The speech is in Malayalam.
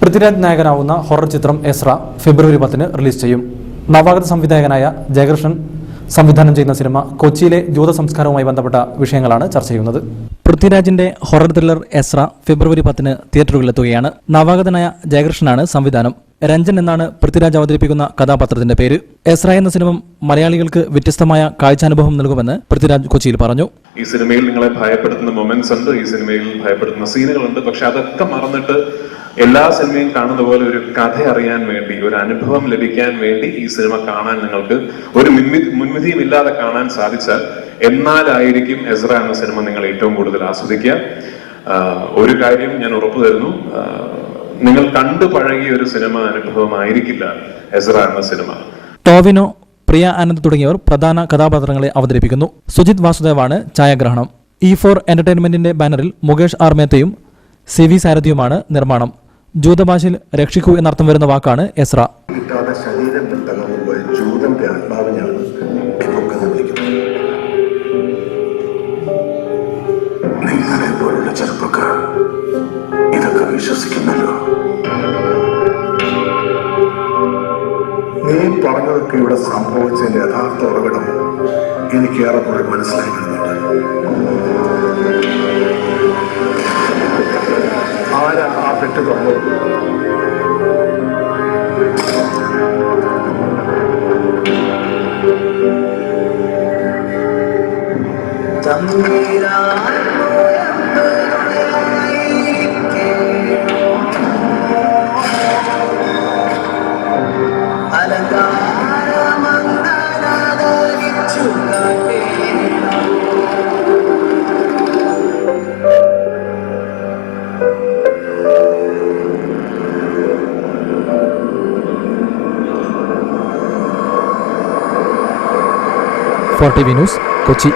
പൃഥ്വിരാജ് നായകനാവുന്ന ഹൊറർ ചിത്രം എസ്ര ഫെബ്രുവരി 10 റിലീസ് ചെയ്യും. നവാഗത സംവിധായകനായ ജയകൃഷ്ണൻ സംവിധാനം ചെയ്യുന്ന സിനിമ കൊച്ചിയിലെ ജൂത സംസ്കാരവുമായി ബന്ധപ്പെട്ട വിഷയങ്ങളാണ് ചർച്ച ചെയ്യുന്നത്. പൃഥ്വിരാജിന്റെ ഹൊറർ ത്രില്ലർ എസ്ര ഫെബ്രുവരി 10 തിയേറ്ററുകളിലെത്തുകയാണ്. നവാഗതനായ ജയകൃഷ്ണനാണ് സംവിധാനം. രഞ്ജൻ എന്നാണ് പൃഥ്വിരാജ് അവതരിപ്പിക്കുന്ന കഥാപാത്രത്തിന്റെ പേര്. എസ്ര എന്ന സിനിമ മലയാളികൾക്ക് വ്യത്യസ്തമായ കാഴ്ചാനുഭവം നൽകുമെന്ന് പൃഥ്വിരാജ് കൊച്ചിയിൽ പറഞ്ഞു. ഈ സിനിമയിൽ നിങ്ങളെ ഭയപ്പെടുത്തുന്ന മൊമെന്റ്സ് ഉണ്ട്, ഈ സിനിമയിൽ ഭയപ്പെടുത്തുന്ന സീനുകളുണ്ട്. പക്ഷെ അതൊക്കെ മറന്നിട്ട് എല്ലാ സിനിമയും കാണുന്ന പോലെ ഒരു കഥ അറിയാൻ വേണ്ടി, ഒരു അനുഭവം ലഭിക്കാൻ വേണ്ടി ഈ സിനിമ കാണാൻ നിങ്ങൾക്ക് ഒരു മുൻവിധിയും ഇല്ലാതെ കാണാൻ സാധിച്ചാൽ എന്നാലായിരിക്കും എസ്ര എന്ന സിനിമ നിങ്ങൾ ഏറ്റവും കൂടുതൽ ആസ്വദിക്കുക. ഒരു കാര്യം ഞാൻ ഉറപ്പു തരുന്നു, നിങ്ങൾ കണ്ടു പഴകിയ ഒരു സിനിമ അനുഭവമായിരിക്കില്ല എസ്ര എന്ന സിനിമ. ടോവിനോ, പ്രിയ ആനന്ദ് തുടങ്ങിയവർ പ്രധാന കഥാപാത്രങ്ങളെ അവതരിപ്പിക്കുന്നു. സുജിത് വാസുദേവാണ് ഛായാഗ്രഹണം. E4 എന്റർടൈൻമെന്റിന്റെ ബാനറിൽ മുകേഷ് ആർ മേത്തയും CV സാരഥിയുമാണ് നിർമ്മാണം. ജൂതഭാഷയിൽ രക്ഷിക്കൂ എന്നർത്ഥം വരുന്ന വാക്കാണ് എസ്ര. ഇതൊക്കെ വിശ്വസിക്കുന്നല്ലോ. നീ പറഞ്ഞതൊക്കെ ഇവിടെ സംഭവിച്ചതിന്റെ യഥാർത്ഥ ഉറവിടം എനിക്ക് ഏറെക്കുറെ മനസ്സിലായി വരുന്നുണ്ട്. ആരാ ആ പെട്ട് തുറന്നത്? Four TV news, Kochi.